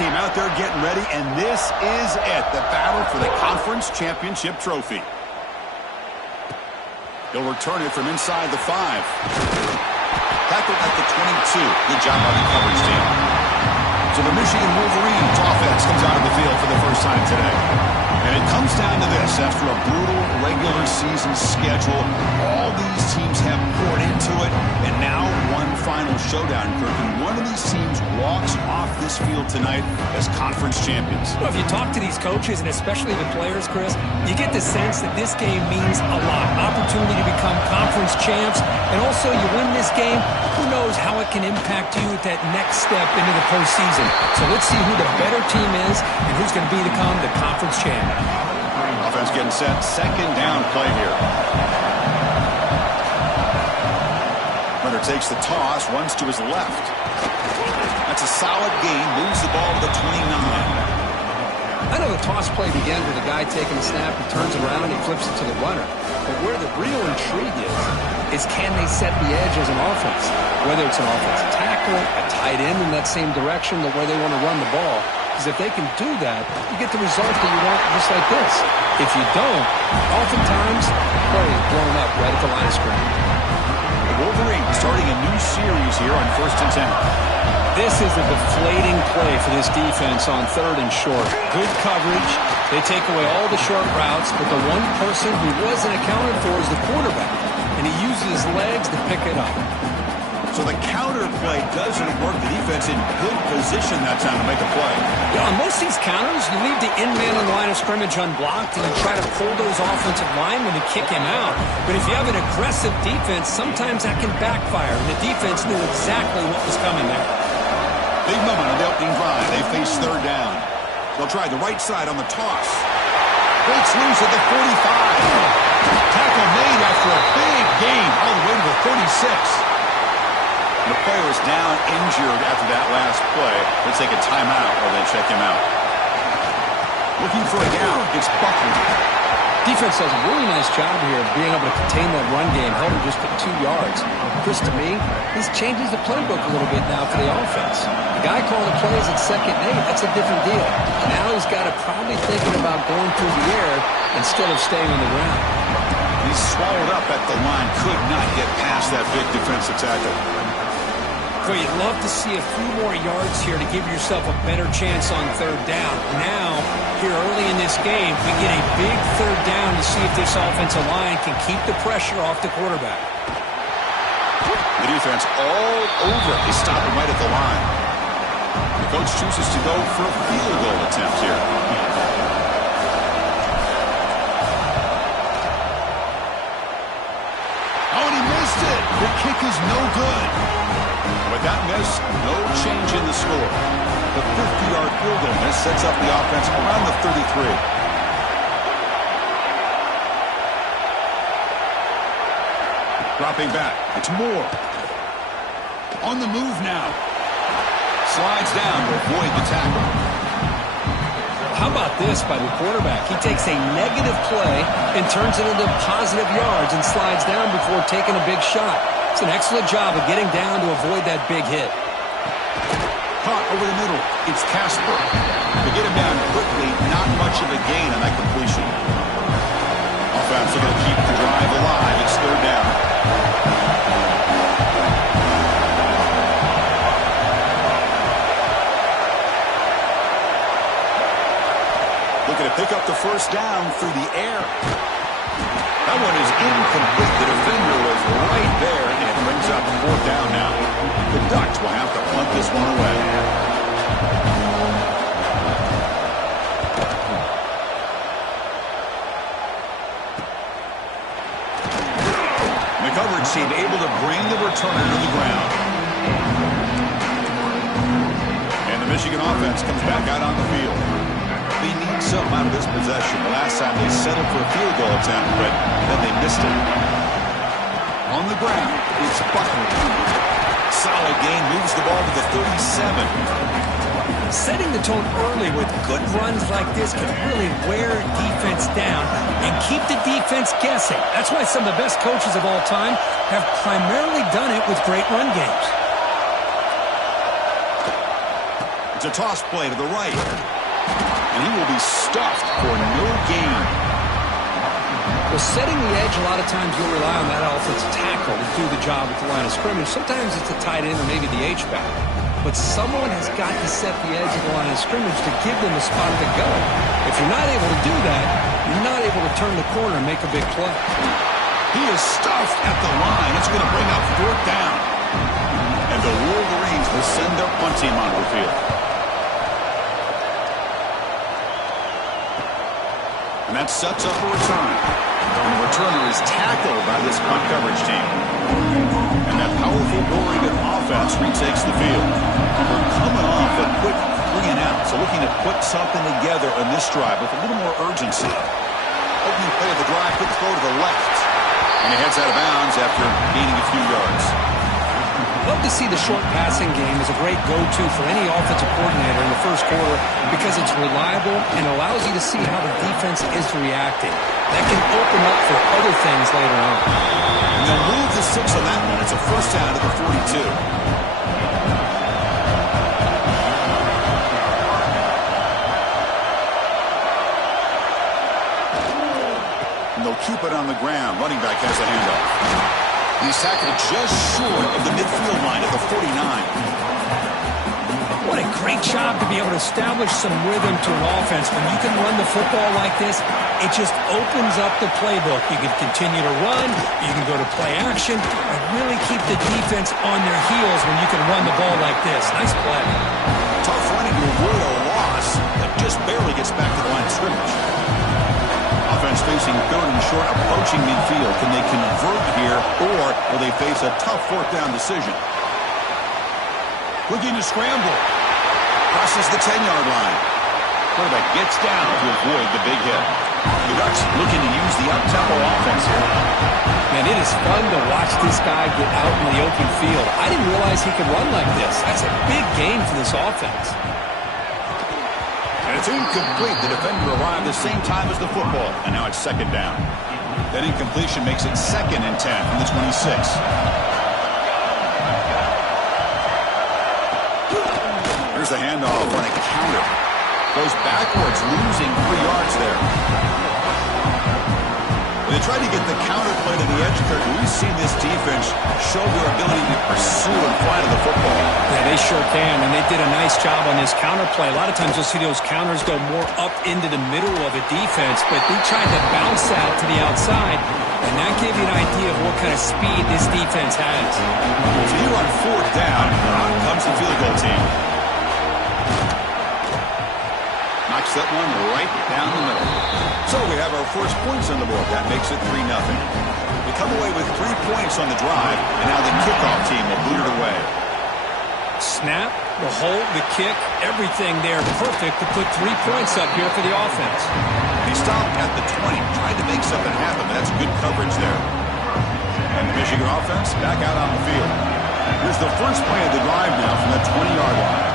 team out there getting ready, and this is it, the battle for the conference championship trophy. He'll return it from inside the 5. Tackled at the 22. Good job by the coverage team. So the Michigan Wolverines offense comes out of the field for the first time today. And it comes down to this. After a brutal regular season schedule, all these teams have poured into it, and now one final showdown, Kirk. And one of these teams walks off this field tonight as conference champions. Well, if you talk to these coaches, and especially the players, Chris, you get the sense that this game means a lot. Opportunity to become conference champs, and also you win this game, who knows how it can impact you at that next step into the postseason. So let's see who the better team is and who's going to become the conference champ. Offense getting set. Second down play here. Runner takes the toss, runs to his left. That's a solid gain. Moves the ball to the 29. I know the toss play began with the guy taking the snap. He turns around and he flips it to the runner. But where the real intrigue is can they set the edge as an offense? Whether it's an offensive tackle, a tight end in that same direction, the way they want to run the ball. Because if they can do that, you get the result that you want just like this. If you don't, oftentimes, play is blown up right at the line of scrimmage. The Wolverines starting a new series here on 1st and 10. This is a deflating play for this defense on 3rd and short. Good coverage. They take away all the short routes, but the one person who wasn't accounted for is the quarterback, and he uses his legs to pick it up. So the counter play doesn't work. The defense in good position that time to make a play. Yeah, on most of these counters, you leave the in man on the line of scrimmage unblocked, and you try to pull those offensive linemen to kick him out. But if you have an aggressive defense, sometimes that can backfire, and the defense knew exactly what was coming there. Big moment on the opening drive. They face 3rd down. They'll try the right side on the toss. Breaks loose at the 45. Tackle made after a big gain all the way to the 36. The player is down injured after that last play. They'll take a timeout while they check him out. Looking for a down. It's Buckley. Defense does a really nice job here of being able to contain that run game, held him just at 2 yards. Chris, to me, this changes the playbook a little bit now for the offense. The guy calling plays at 2nd and 8, that's a different deal. Now he's got to probably thinking about going through the air instead of staying on the ground. He's swallowed up at the line. Could not get past that big defensive tackle. Well, you'd love to see a few more yards here to give yourself a better chance on 3rd down. Now, here early in this game, we get a big 3rd down to see if this offensive line can keep the pressure off the quarterback. The defense all over. They stop him right at the line. The coach chooses to go for a field goal attempt here. Oh, and he missed it. The kick is no good. With that miss, no change in the score. The 50-yard field goal miss sets up the offense around the 33. Dropping back. It's Moore. On the move now. Slides down to avoid the tackle. How about this by the quarterback? He takes a negative play and turns it into positive yards and slides down before taking a big shot. It's an excellent job of getting down to avoid that big hit. Caught over the middle. It's Casper. To get him down quickly, not much of a gain on that completion. Offense are going to keep the drive alive. It's 3rd down. Looking to pick up the 1st down through the air. That one is incomplete. The defender was right there, and it brings up 4th down now. The Ducks will have to punt this one away. The coverage team able to bring the returner to the ground. And the Michigan offense comes back out on the field. They need something out of this possession. The last time they settled for a field goal attempt, but then they missed it. On the ground, it's Buckley. Solid gain, moves the ball to the 37. Setting the tone early with good runs like this can really wear defense down and keep the defense guessing. That's why some of the best coaches of all time have primarily done it with great run games. It's a toss play to the right. And he will be stuffed for no gain. Well, setting the edge, a lot of times you'll rely on that offensive tackle to do the job at the line of scrimmage. Sometimes it's a tight end or maybe the H-back. But someone has got to set the edge of the line of scrimmage to give them a spot to go. If you're not able to do that, you're not able to turn the corner and make a big play. He is stuffed at the line. It's going to bring up 4th down. And the Wolverines will send their punt team onto the field. And that sets up a return. And the returner is tackled by this punt coverage team. And that powerful Oregon offense retakes the field. We're coming off a quick 3 and out, so looking to put something together on this drive with a little more urgency. Opening play of the drive, quick throw to the left. And he heads out of bounds after gaining a few yards. Love to see the short passing game as a great go-to for any offensive coordinator in the first quarter because it's reliable and allows you to see how the defense is reacting. That can open up for other things later on. And they'll move the 6 on that one. It's a 1st down to the 42. And they'll keep it on the ground. Running back has a handoff. He's tackled just short of the midfield line at the 49. What a great job to be able to establish some rhythm to an offense. When you can run the football like this, it just opens up the playbook. You can continue to run, you can go to play action, and really keep the defense on their heels when you can run the ball like this. Nice play. Tough running to avoid a loss that just barely gets back to the line of scrimmage. Offense facing 3rd and short, approaching midfield. Can they convert here, or will they face a tough 4th down decision? Looking to scramble. Crosses the 10-yard line. Quarterback gets down to avoid the big hit. The Ducks looking to use the up-tempo offense here. Man, it is fun to watch this guy get out in the open field. I didn't realize he could run like this. That's a big game for this offense. And it's incomplete. The defender arrived the same time as the football. And now it's 2nd down. That incompletion makes it 2nd and 10 from the 26. Here's the handoff on a counter. Goes backwards, losing 3 yards there. They tried to get the counter play to the edge, Kirk. We've seen this defense show their ability to pursue and fly to the football. Yeah, they sure can, and they did a nice job on this counter play. A lot of times you'll see those counters go more up into the middle of a defense, but they tried to bounce that to the outside, and that gave you an idea of what kind of speed this defense has. So you're on 4th down, and out comes the field goal team. Knocks that one right down the middle. So we have our first points on the board. That makes it 3-0. We come away with 3 points on the drive, and now the kickoff team will boot it away. Snap, the hold, the kick, everything there perfect to put 3 points up here for the offense. He stopped at the 20, tried to make something happen, but that's good coverage there. And the Michigan offense back out on the field. Here's the first play of the drive now from the 20-yard line.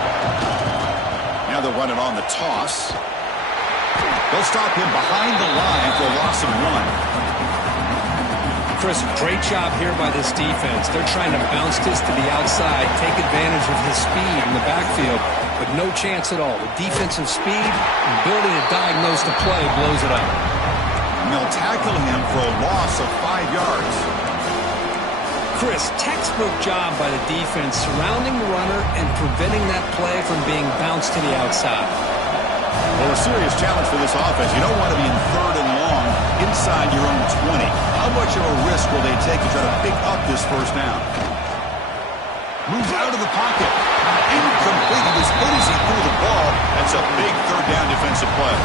Now they'll run it on the toss. They'll stop him behind the line for a loss of 1. Chris, great job here by this defense. They're trying to bounce this to the outside, take advantage of his speed in the backfield, but no chance at all. The defensive speed and ability to diagnose the play blows it up. And they'll tackle him for a loss of 5 yards. Chris, textbook job by the defense surrounding the runner and preventing that play from being bounced to the outside. Well, a serious challenge for this offense. You don't want to be in 3rd and long inside your own 20. How much of a risk will they take to try to pick up this 1st down? Moves out of the pocket. Incomplete. It was hit as he threw the ball. That's a big 3rd down defensive play.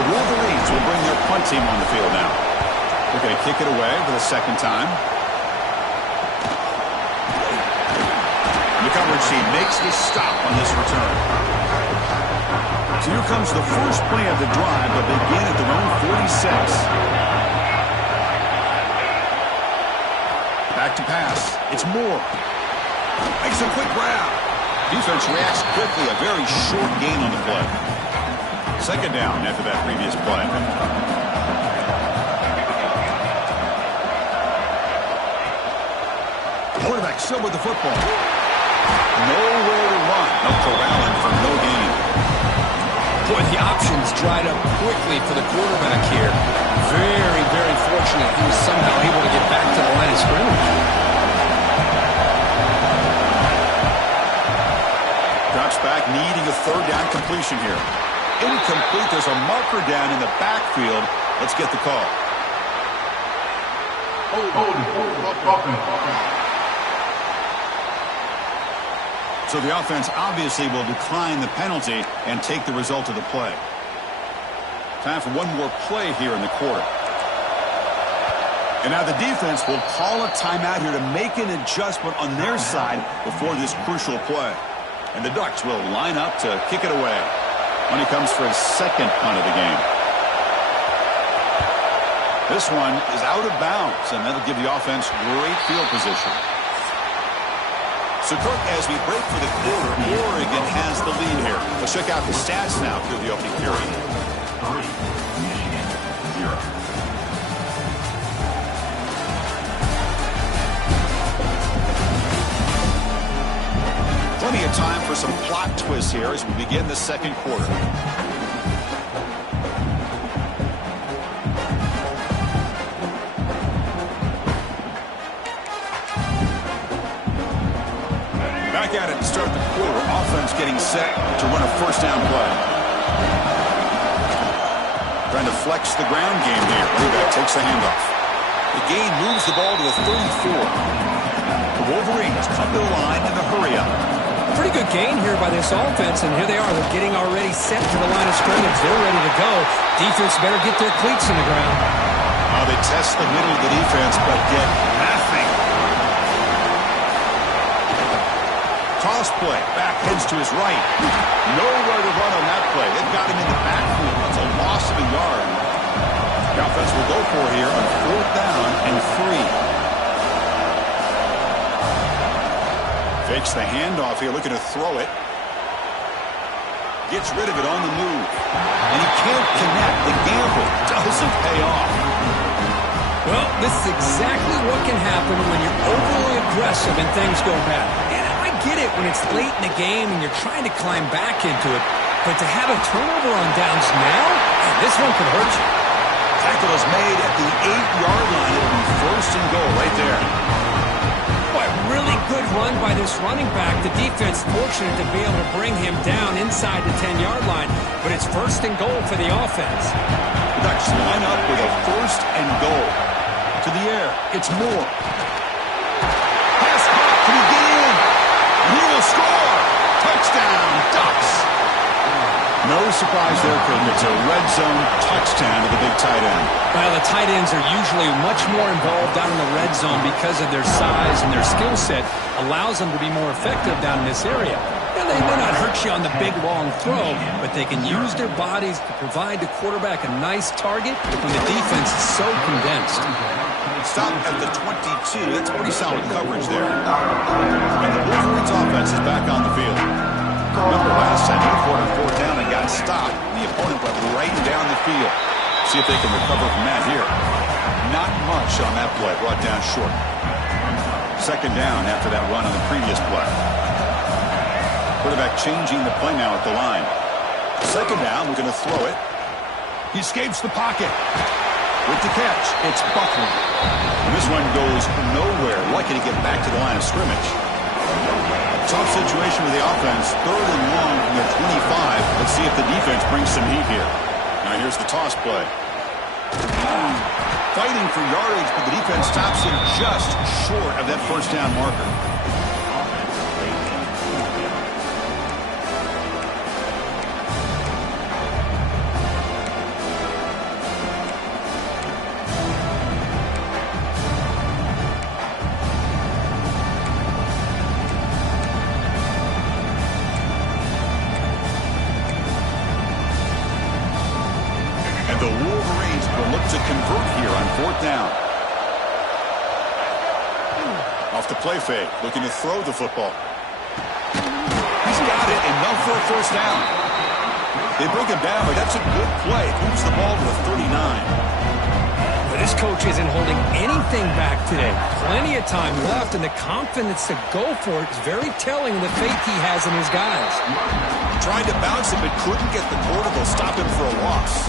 The Wolverines will bring their punt team on the field now. They're going to kick it away for the 2nd time. The coverage team makes the stop on this return. So here comes the first play of the drive, but begin at their own 46. Back to pass. It's Moore. Makes a quick grab. Defense reacts quickly. A very short gain on the play. 2nd down after that previous play. Quarterback still with the football. Nowhere to run. No corralling for no gain. Boy, the options dried up quickly for the quarterback here. Very, very fortunate he was somehow able to get back to the line of scrimmage. Drops back, needing a third down completion here. Incomplete. There's a marker down in the backfield. Let's get the call. So the offense obviously will decline the penalty and take the result of the play. Time for one more play here in the quarter. And now the defense will call a timeout here to make an adjustment on their side before this crucial play. And the Ducks will line up to kick it away when he comes for his second punt of the game. This one is out of bounds, and that'll give the offense great field position. So, Kirk, as we break for the quarter, Oregon has the lead here. Let's check out the stats now through the opening period. 3, Michigan, 0. Plenty of time for some plot twists here as we begin the second quarter. Back at it to start the quarter. Offense getting set to run a first down play. Trying to flex the ground game here. Running back takes the handoff. The gain moves the ball to the 34. The Wolverines come to the line in the hurry up. Pretty good gain here by this offense, and here they are. They're getting already set to the line of scrimmage. They're ready to go. Defense better get their cleats in the ground. They test the middle of the defense, but get nothing. Toss play. Back heads to his right. Nowhere to run on that play. They've got him in the backfield. It's a loss of a yard. The offense will go for it here on 4th down and 3. Fakes the handoff here, looking to throw it. Gets rid of it on the move. And he can't connect. The gamble doesn't pay off. Well, this is exactly what can happen when you're overly aggressive and things go bad. And I get it when it's late in the game and you're trying to climb back into it. But to have a turnover on downs now, man, this one could hurt you. Tackle is made at the 8-yard line. It'll be 1st and goal right there. Really good run by this running back. The defense fortunate to be able to bring him down inside the 10-yard line, but it's 1st and goal for the offense. The Ducks line up with a 1st and goal. To the air, it's Moore. Pass caught, can he get in? He will score! Touchdown, Ducks! No surprise there, Clinton. It's a red zone touchdown to the big tight end. Well, the tight ends are usually much more involved down in the red zone because of their size and their skill set allows them to be more effective down in this area. And they may not hurt you on the big, long throw, but they can use their bodies to provide the quarterback a nice target when the defense is so condensed. Stop at the 22. That's pretty solid coverage there. And the Wolverines offense is back on the field. Remember last time, he fought on 4th down and got stopped. The opponent went right down the field. See if they can recover from that here. Not much on that play, brought down short. 2nd down after that run on the previous play. Quarterback changing the play now at the line. 2nd down, we're going to throw it. He escapes the pocket. With the catch, it's Buckley. And this one goes nowhere. Lucky to get back to the line of scrimmage. Tough situation with the offense. 3rd and long from their 25. Let's see if the defense brings some heat here. Now here's the toss play. Fighting for yardage, but the defense stops him just short of that 1st down marker. The Wolverines will look to convert here on 4th down. Off the play fake, looking to throw the football. He's got it, enough for a 1st down. They break him down, but that's a good play. Moves the ball to the 39. But this coach isn't holding anything back today. Plenty of time left, and the confidence to go for it is very telling of the faith he has in his guys. Tried to bounce it, but couldn't get the quarter. They'll stop him for a loss.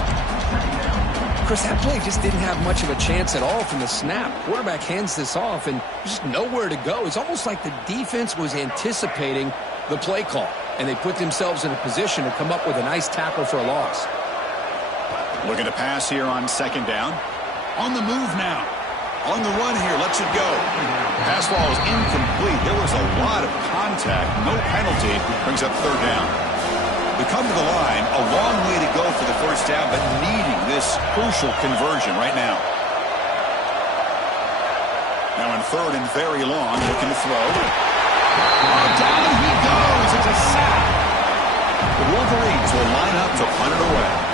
Chris, that play just didn't have much of a chance at all from the snap. Quarterback hands this off, and just nowhere to go. It's almost like the defense was anticipating the play call, and they put themselves in a position to come up with a nice tackle for a loss. Looking to pass here on second down. On the move now. On the run here, lets it go. Pass ball is incomplete. There was a lot of contact. No penalty. Brings up third down. We come to the line. A long way to go for the first down, but needing this crucial conversion right now. Now in third and very long, looking to throw. Oh, down he goes. It's a sack. The Wolverines will line up to punt it away.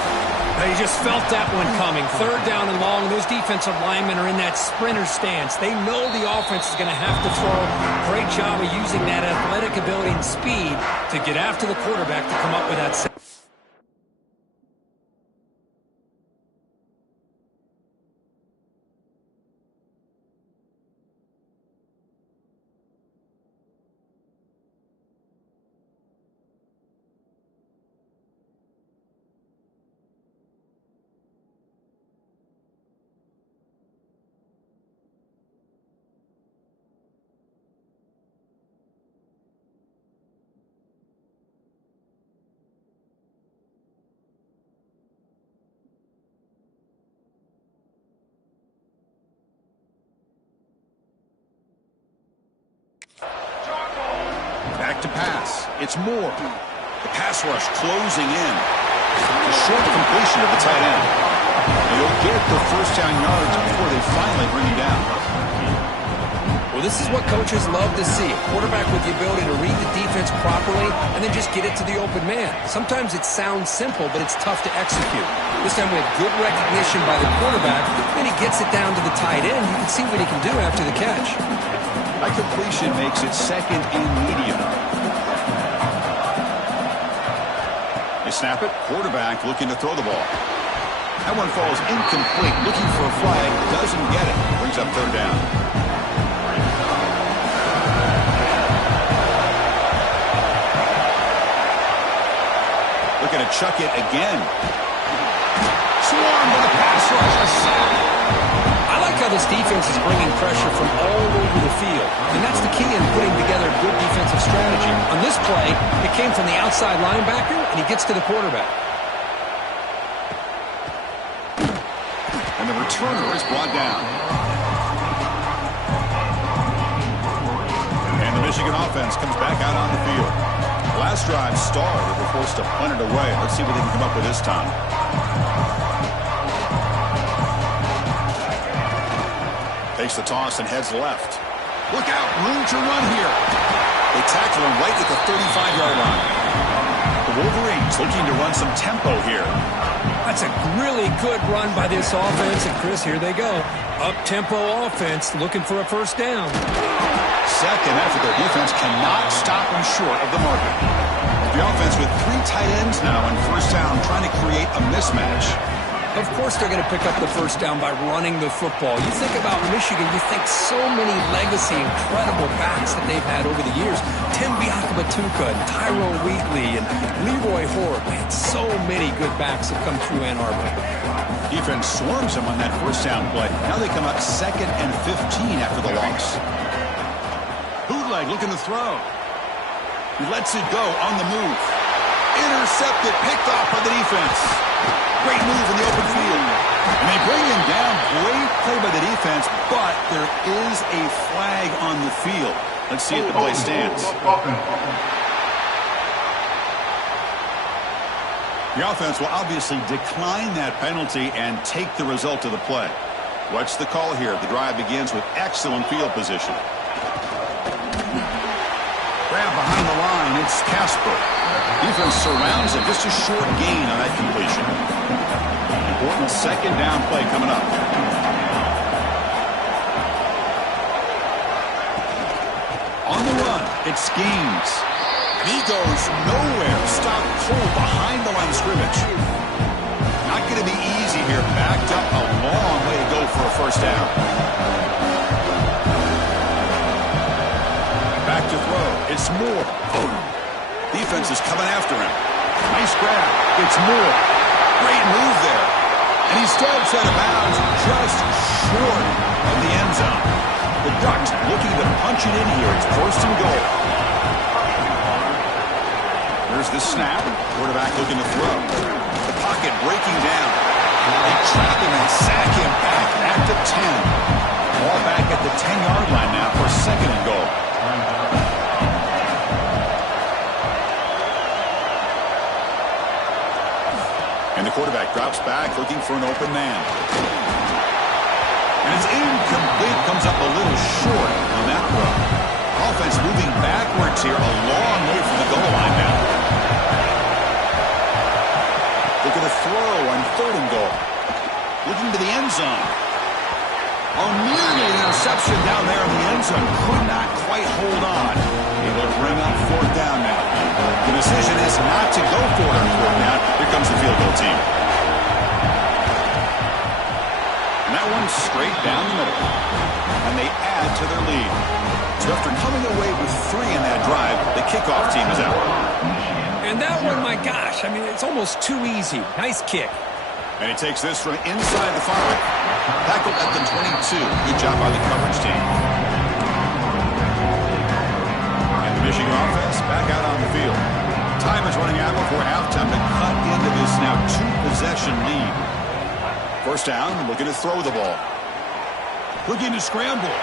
You just felt that one coming. Third down and long. Those defensive linemen are in that sprinter stance. They know the offense is going to have to throw. Great job of using that athletic ability and speed to get after the quarterback to come up with that sack. Back to pass. It's Moore. The pass rush closing in. A short completion of the tight end. They'll get the first down yards before they finally bring him down. Well, this is what coaches love to see. A quarterback with the ability to read the defense properly and then just get it to the open man. Sometimes it sounds simple, but it's tough to execute. This time we have good recognition by the quarterback. Then he gets it down to the tight end. You can see what he can do after the catch. That completion makes it second and medium. They snap it. Quarterback looking to throw the ball. That one falls incomplete. Looking for a flag. Doesn't get it. Brings up third down. Looking to chuck it again. Swarmed with a pass rush. A sack. I like how this defense is bringing pressure from all over the field, and that's the key in putting together a good defensive strategy. On this play, it came from the outside linebacker, and he gets to the quarterback. And the returner is brought down. And the Michigan offense comes back out on the field. Last drive stalled. They were forced to punt it away. Let's see what they can come up with this time. Takes the toss and heads left. Look out, room to run here. They tackle him right at the 35-yard line. The Wolverines looking to run some tempo here. That's a really good run by this offense. And, Chris, here they go. Up-tempo offense looking for a first down. Second effort, their defense cannot stop them short of the market. The offense with three tight ends now on first down trying to create a mismatch. Of course they're going to pick up the first down by running the football. You think about Michigan, you think so many legacy, incredible backs that they've had over the years. Tim Biakabatuka and Tyrone Wheatley and Leroy Hoare. Man, so many good backs have come through Ann Arbor. Defense swarms them on that first down play. Now they come up second and 15 after the loss. Bootleg looking to throw. He lets it go on the move. Intercepted, picked off by the defense. Great move in the open field. And they bring him down. Great play by the defense, but there is a flag on the field. Let's see if the play stands. The offense will obviously decline that penalty and take the result of the play. What's the call here? The drive begins with excellent field position. Grab behind the line. It's Casper. Defense surrounds him. Just a short gain on that completion. Important second down play coming up. On the run, it's Gaines. He goes nowhere. Stop cold behind the line of scrimmage. Not going to be easy here. Backed up a long way to go for a first down. Back to throw. It's Moore. Defense is coming after him. Nice grab. It's Moore. Great move there. And he steps out of bounds just short of the end zone. The Ducks looking to punch it in here. It's first and goal. Here's the snap. Quarterback looking to throw. The pocket breaking down. They trap him and sack him back at the 10. Ball back at the 10-yard line now for second and goal. And the quarterback drops back looking for an open man. And it's incomplete. Comes up a little short on that throw. Offense moving backwards here a long way from the goal line now. Look at the throw on third and goal. Looking to the end zone. Oh, nearly an interception down there in the end zone. Could not quite hold on. Able to bring up fourth down now. The decision is not to go for it on fourth down. Here comes the field goal team. And that one's straight down the middle. And they add to their lead. So after coming away with 3 in that drive, the kickoff team is out. And that one, my gosh, I mean, it's almost too easy. Nice kick. And he takes this from inside the 5. Tackled at the 22. Good job by the coverage team. And the Michigan offense back out on the field. Time is running out before halftime to cut into this now 2-possession lead. First down, looking to throw the ball. Looking to scramble.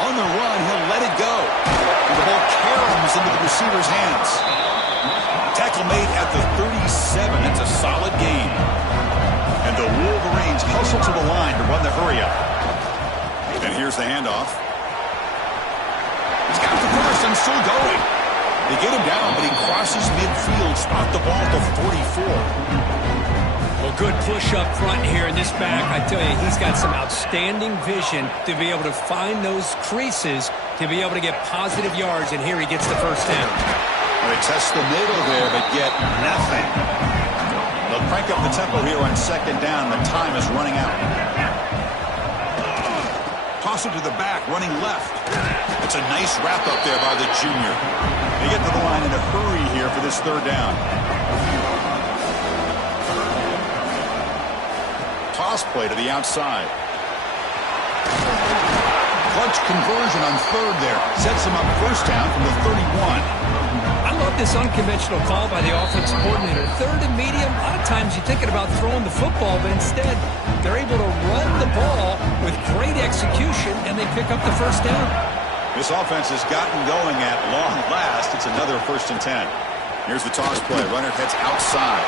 On the run, he'll let it go. And the ball caroms into the receiver's hands. Tackle made at the 37. That's a solid gain. And the Wolverines hustle to the line to run the hurry up. And here's the handoff. He's got the first and still going. They get him down, but he crosses midfield, spot the ball at the 44. Well, good push up front here in this back. I tell you, he's got some outstanding vision to be able to find those creases, to be able to get positive yards, and here he gets the first down. Well, they test the middle there, but get nothing. They'll crank up the tempo here on second down. The time is running out. Toss it to the back, running left. It's a nice wrap up there by the junior. They get to the line in a hurry here for this third down. Toss play to the outside. Clutch conversion on third there. Sets him up first down from the 31. I love this unconventional call by the offensive coordinator. Third and medium, a lot of times you're thinking about throwing the football, but instead they're able to run the ball with great execution, and they pick up the first down. This offense has gotten going at long last. It's another first and 10. Here's the toss play. Runner heads outside.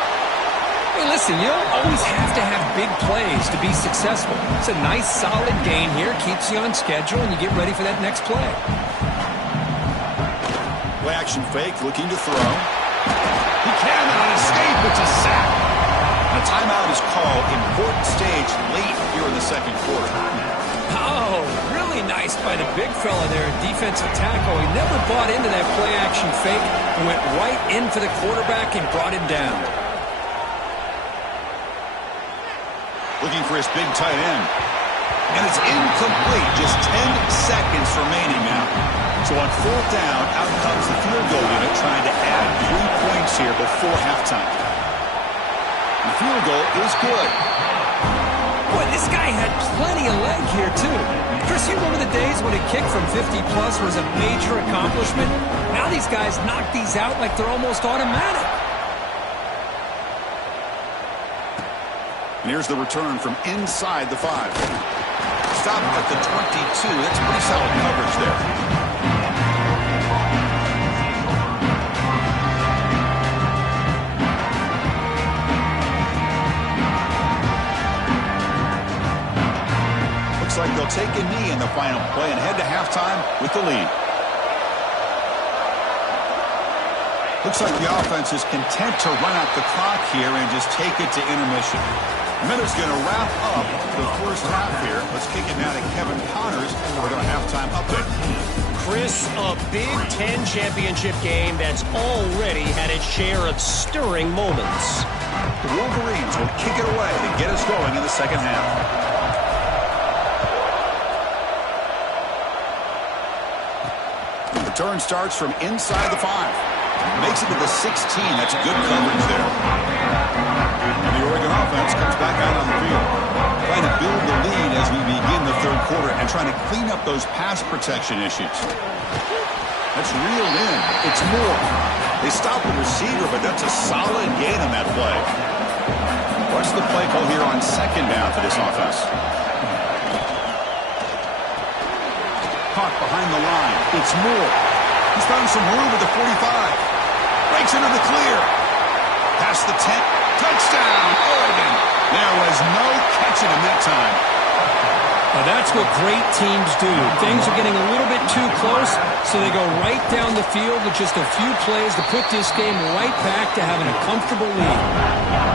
Hey, listen, you don't always have to have big plays to be successful. It's a nice, solid gain here. Keeps you on schedule, and you get ready for that next play. Play action fake, looking to throw. He cannot escape. It's a sack. And a timeout is called. Important stage late here in the second quarter. Oh, really nice by the big fella there, defensive tackle. He never bought into that play action fake. He went right in for the quarterback and brought him down. Looking for his big tight end. And it's incomplete. Just 10 seconds remaining now. So on fourth down, out comes the field goal unit trying to add 3 points here before halftime. The field goal is good. Boy, this guy had plenty of leg here, too. Chris, you remember the days when a kick from 50-plus was a major accomplishment? Now these guys knock these out like they're almost automatic. And here's the return from inside the 5. Stop at the 22. That's pretty solid coverage there. Looks like they'll take a knee in the final play and head to halftime with the lead. Looks like the offense is content to run out the clock here and just take it to intermission. Miller's going to wrap up the first half here. Let's kick it now to Kevin Connors with our halftime update. Chris, a Big Ten championship game that's already had its share of stirring moments. The Wolverines will kick it away to get us going in the second half. Return starts from inside the 5. Makes it to the 16. That's good coverage there. And the Oregon offense comes back out on the field, trying to build the lead as we begin the third quarter and trying to clean up those pass protection issues. That's reeled in. It's Moore. They stop the receiver, but that's a solid gain on that play. What's the play call here on second down for this offense? Caught behind the line. It's Moore. He's found some room at the 45. Breaks into the clear. Past the 10. Touchdown, Oregon. There was no catching him that time. Now that's what great teams do. Things are getting a little bit too close, so they go right down the field with just a few plays to put this game right back to having a comfortable lead.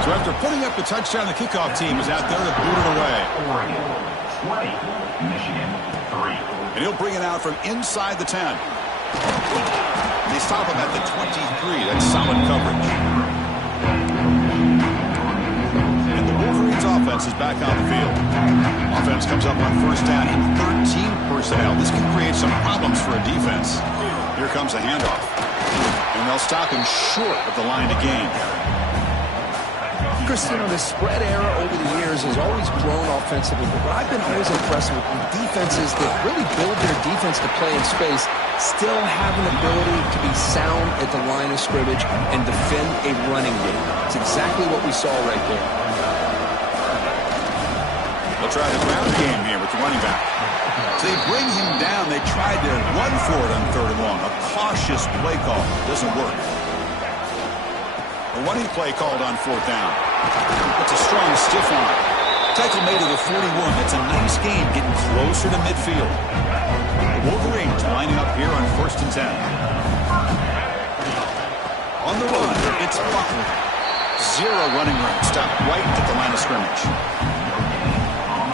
So after putting up the touchdown, the kickoff team is out there to boot it away. Oregon 20, Michigan 3. And he'll bring it out from inside the 10. They stop him at the 23. That's solid coverage. And the Wolverines offense is back on the field. Offense comes up on first down in 13 personnel. This can create some problems for a defense. Here comes a handoff. And they'll stop him short of the line to gain. Chris, you know, the spread era over the years has always grown offensively, but what I've been always impressed with defenses that really build their defense to play in space still have an ability to be sound at the line of scrimmage and defend a running game. It's exactly what we saw right there. They'll try the ground game here with the running back. So they bring him down. They tried to run for it on third and long. A cautious play call. Doesn't work. A running play called on fourth down. That's a strong stiff arm. Tackle made to the 41. That's a nice game getting closer to midfield. The Wolverines lining up here on first and 10. On the run, it's Buckner. Zero running room. Stopped right at the line of scrimmage.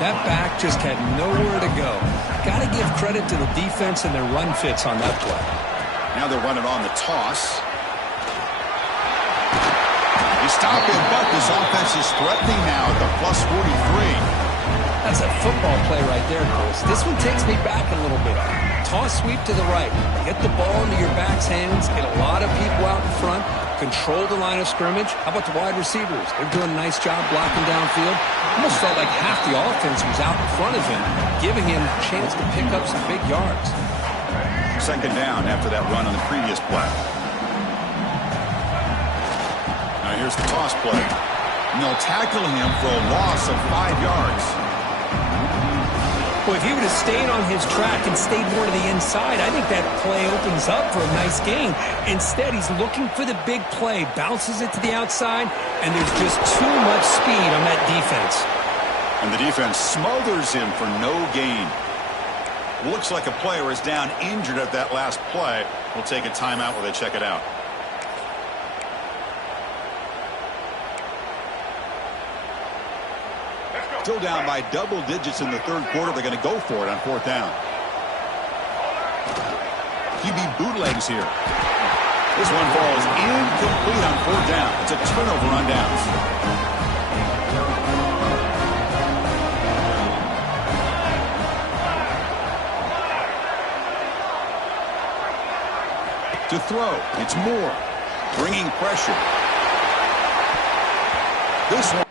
That back just had nowhere to go. Got to give credit to the defense and their run fits on that play. Now they're running on the toss. Stop him, but this offense is threatening now at the plus 43. That's a football play right there, Chris. This one takes me back a little bit. Toss sweep to the right. Get the ball into your back's hands. Get a lot of people out in front. Control the line of scrimmage. How about the wide receivers? They're doing a nice job blocking downfield. Almost felt like half the offense was out in front of him, giving him a chance to pick up some big yards. Second down after that run on the previous play. Here's the toss play. And they'll tackle him for a loss of 5 yards. Well, if he would have stayed on his track and stayed more to the inside, I think that play opens up for a nice gain. Instead, he's looking for the big play, bounces it to the outside, and there's just too much speed on that defense. And the defense smothers him for no gain. Looks like a player is down injured at that last play. We'll take a timeout while they check it out. Still down by double digits in the third quarter. They're going to go for it on fourth down. QB bootlegs here. This one falls incomplete on fourth down. It's a turnover on downs. To throw, it's Moore. Bringing pressure. This one.